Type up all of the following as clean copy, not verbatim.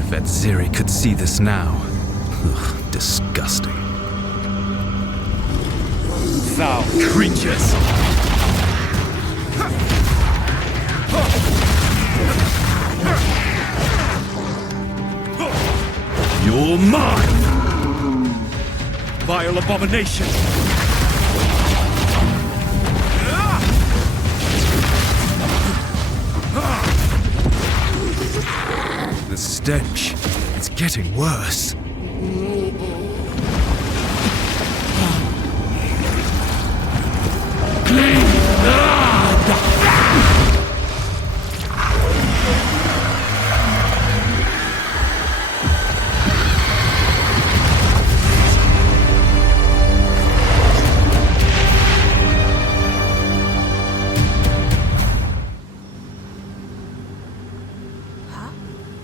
if Etziri could see this now. Ugh, disgusting. Foul creatures! You're mine! Vile abomination! The stench, it's getting worse.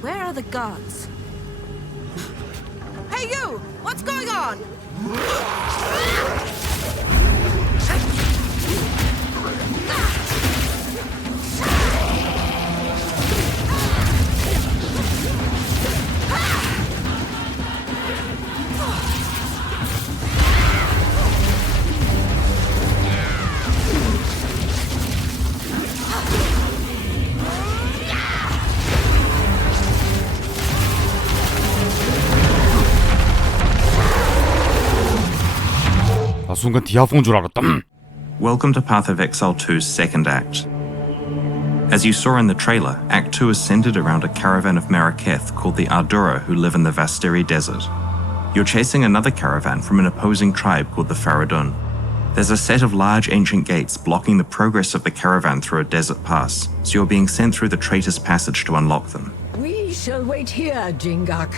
Where are the guards? Hey you! What's going on? 순간 디아폰 줄 알았다. Welcome to Path of Exile 2's second act. As you saw in the trailer, Act 2 is centered around a caravan of Maraketh called the Ardura who live in the Vastiri Desert. You're chasing another caravan from an opposing tribe called the Faradun. There's a set of large ancient gates blocking the progress of the caravan through a desert pass, so you're being sent through the Traitor's Passage to unlock them. We shall wait here, Jingak.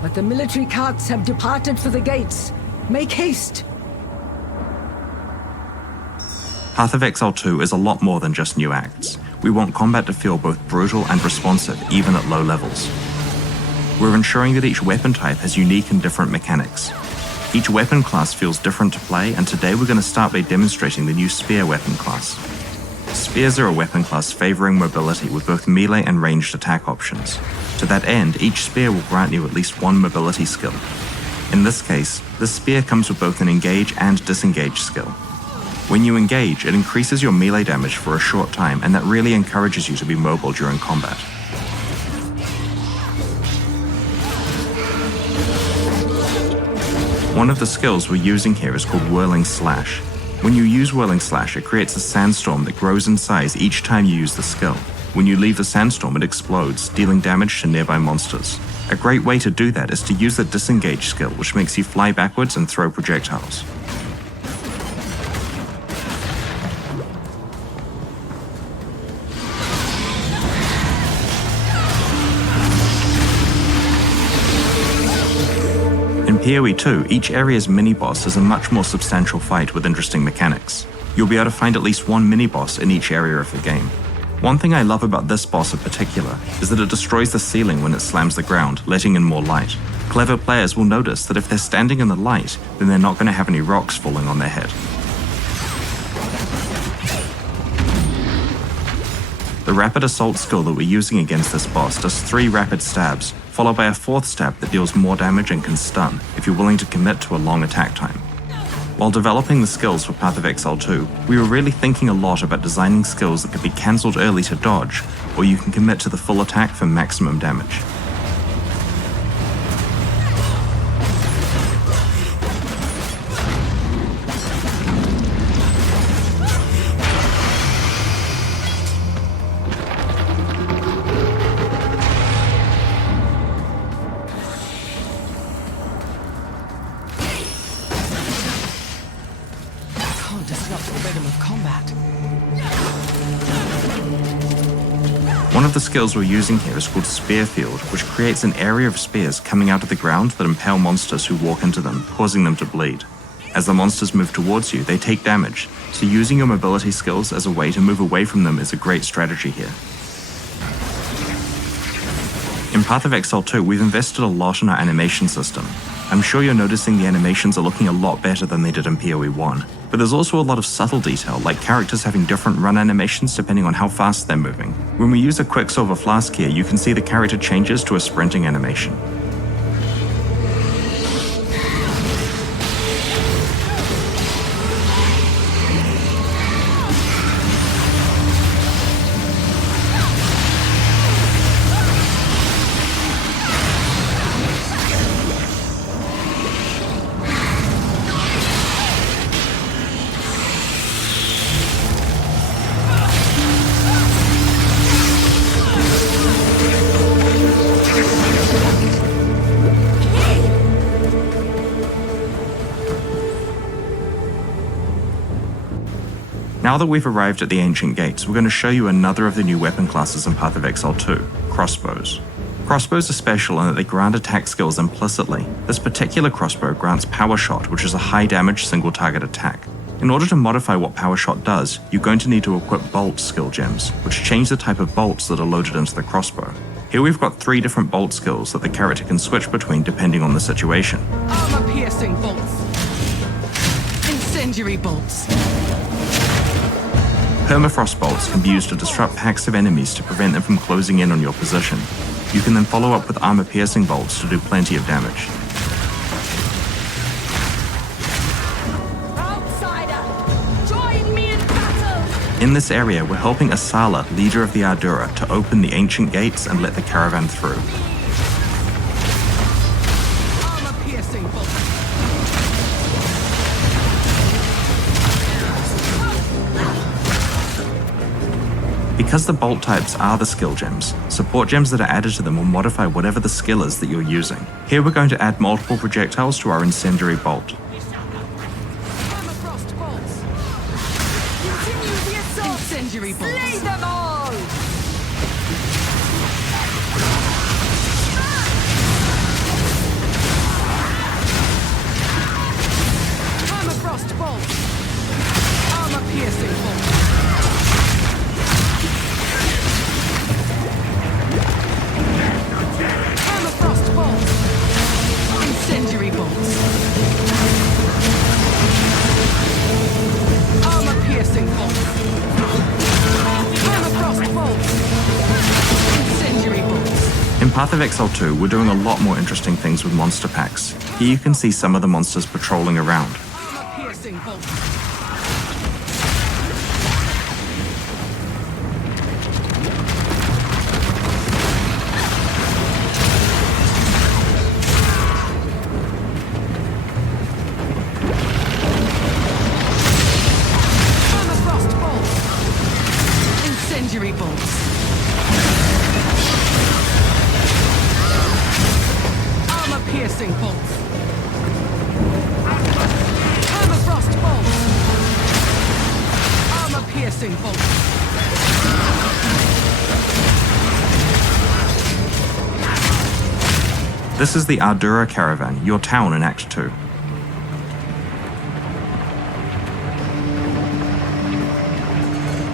But the military carts have departed for the gates. Make haste! Path of Exile 2 is a lot more than just new acts. We want combat to feel both brutal and responsive, even at low levels. We're ensuring that each weapon type has unique and different mechanics. Each weapon class feels different to play, and today we're going to start by demonstrating the new Spear weapon class. Spears are a weapon class favoring mobility with both melee and ranged attack options. To that end, each spear will grant you at least one mobility skill. In this case, the spear comes with both an engage and disengage skill. When you engage, it increases your melee damage for a short time, and that really encourages you to be mobile during combat. One of the skills we're using here is called Whirling Slash. When you use Whirling Slash, it creates a sandstorm that grows in size each time you use the skill. When you leave the sandstorm, it explodes, dealing damage to nearby monsters. A great way to do that is to use the Disengage skill, which makes you fly backwards and throw projectiles. In PoE 2, each area's mini-boss is a much more substantial fight with interesting mechanics. You'll be able to find at least one mini-boss in each area of the game. One thing I love about this boss in particular is that it destroys the ceiling when it slams the ground, letting in more light. Clever players will notice that if they're standing in the light, then they're not going to have any rocks falling on their head. The Rapid Assault skill that we're using against this boss does 3 rapid stabs, followed by a 4th stab that deals more damage and can stun, if you're willing to commit to a long attack time. While developing the skills for Path of Exile 2, we were really thinking a lot about designing skills that could be cancelled early to dodge, or you can commit to the full attack for maximum damage. One of the skills we're using here is called Spear Field, which creates an area of spears coming out of the ground that impale monsters who walk into them, causing them to bleed. As the monsters move towards you, they take damage, so using your mobility skills as a way to move away from them is a great strategy here. In In Path of Exile 2, we've invested a lot in our animation system. I'm sure you're noticing the animations are looking a lot better than they did in PoE 1, but there's also a lot of subtle detail, like characters having different run animations depending on how fast they're moving. When we use a Quicksilver Flask here, you can see the character changes to a sprinting animation. Now that we've arrived at the Ancient Gates, we're going to show you another of the new weapon classes in Path of Exile 2, crossbows. Crossbows are special in that they grant attack skills implicitly. This particular crossbow grants Power Shot, which is a high damage single target attack. In order to modify what Power Shot does, you're going to need to equip bolt skill gems, which change the type of bolts that are loaded into the crossbow. Here we've got 3 different bolt skills that the character can switch between depending on the situation. Armor-piercing bolts. Incendiary bolts. Permafrost bolts can be used to disrupt packs of enemies to prevent them from closing in on your position. You can then follow up with armor-piercing bolts to do plenty of damage. Outsider! Join me in battle! In this area, we're helping Asala, leader of the Ardura, to open the Ancient Gates and let the caravan through. Armor-piercing bolts. Because the bolt types are the skill gems, support gems that are added to them will modify whatever the skill is that you're using. Here we're going to add multiple projectiles to our Incendiary Bolt. Permafrost bolts. Continue the assault! Incendiary bolts. Slay them all! Permafrost bolts. Armor-piercing bolts. Permafrost bolts. Incendiary bolts. Armor-piercing bolts. Permafrost bolts. Incendiary bolts. In Path of Exile 2, we're doing a lot more interesting things with monster packs. Here you can see some of the monsters patrolling around. Armor-piercing bolts. Permafrost bolts. Incendiary bolts. Armor-piercing bolts. Permafrost bolts. Armor-piercing bolts. This is the Ardura Caravan, your town in Act 2.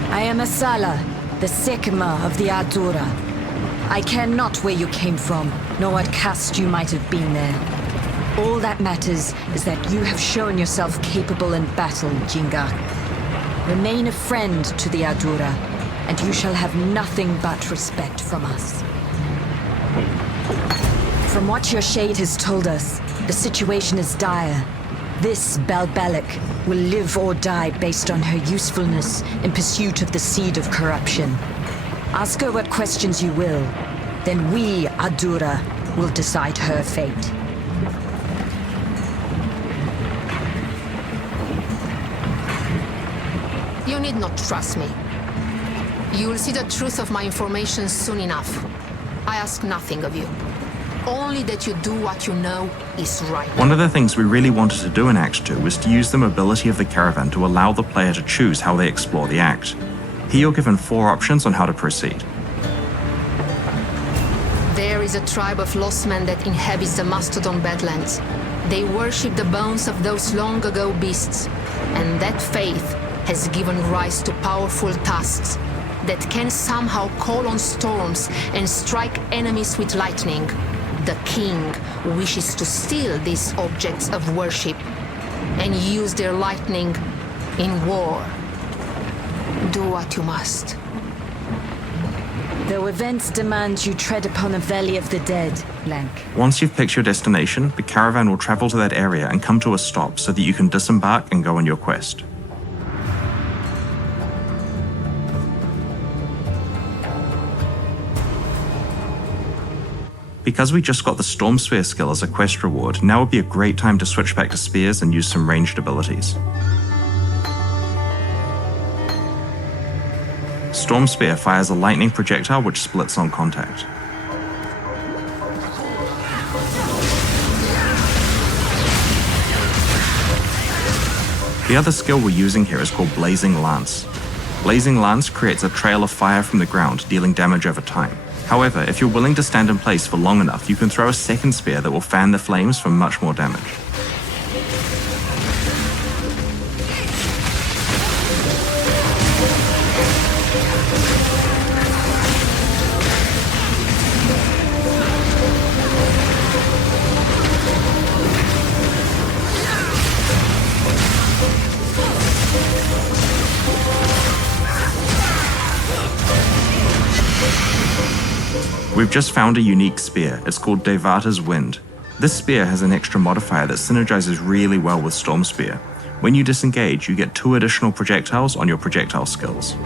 I am Asala, the Sekima of the Ardura. I care not where you came from, nor what caste you might have been there. All that matters is that you have shown yourself capable in battle, Jingak. Remain a friend to the Ardura, and you shall have nothing but respect from us. From what your shade has told us, the situation is dire. This Balbalic will live or die based on her usefulness in pursuit of the seed of corruption. Ask her what questions you will, then we, Ardura, will decide her fate. You need not trust me. You will see the truth of my information soon enough. I ask nothing of you. Only that you do what you know is right. One of the things we really wanted to do in Act 2 was to use the mobility of the caravan to allow the player to choose how they explore the Act. Here you're given 4 options on how to proceed. There is a tribe of lost men that inhabits the Mastodon Badlands. They worship the bones of those long ago beasts, and that faith has given rise to powerful tasks that can somehow call on storms and strike enemies with lightning. The king wishes to steal these objects of worship and use their lightning in war. Do what you must. Though events demand you tread upon a valley of the dead, Blank. Once you've picked your destination, the caravan will travel to that area and come to a stop so that you can disembark and go on your quest. Because we just got the Storm Spear skill as a quest reward, now would be a great time to switch back to spears and use some ranged abilities. Storm Spear fires a lightning projectile which splits on contact. The other skill we're using here is called Blazing Lance. Blazing Lance creates a trail of fire from the ground, dealing damage over time. However, if you're willing to stand in place for long enough, you can throw a second spear that will fan the flames for much more damage. We've just found a unique spear. It's called Devata's Wind. This spear has an extra modifier that synergizes really well with Storm Spear. When you disengage, you get 2 additional projectiles on your projectile skills.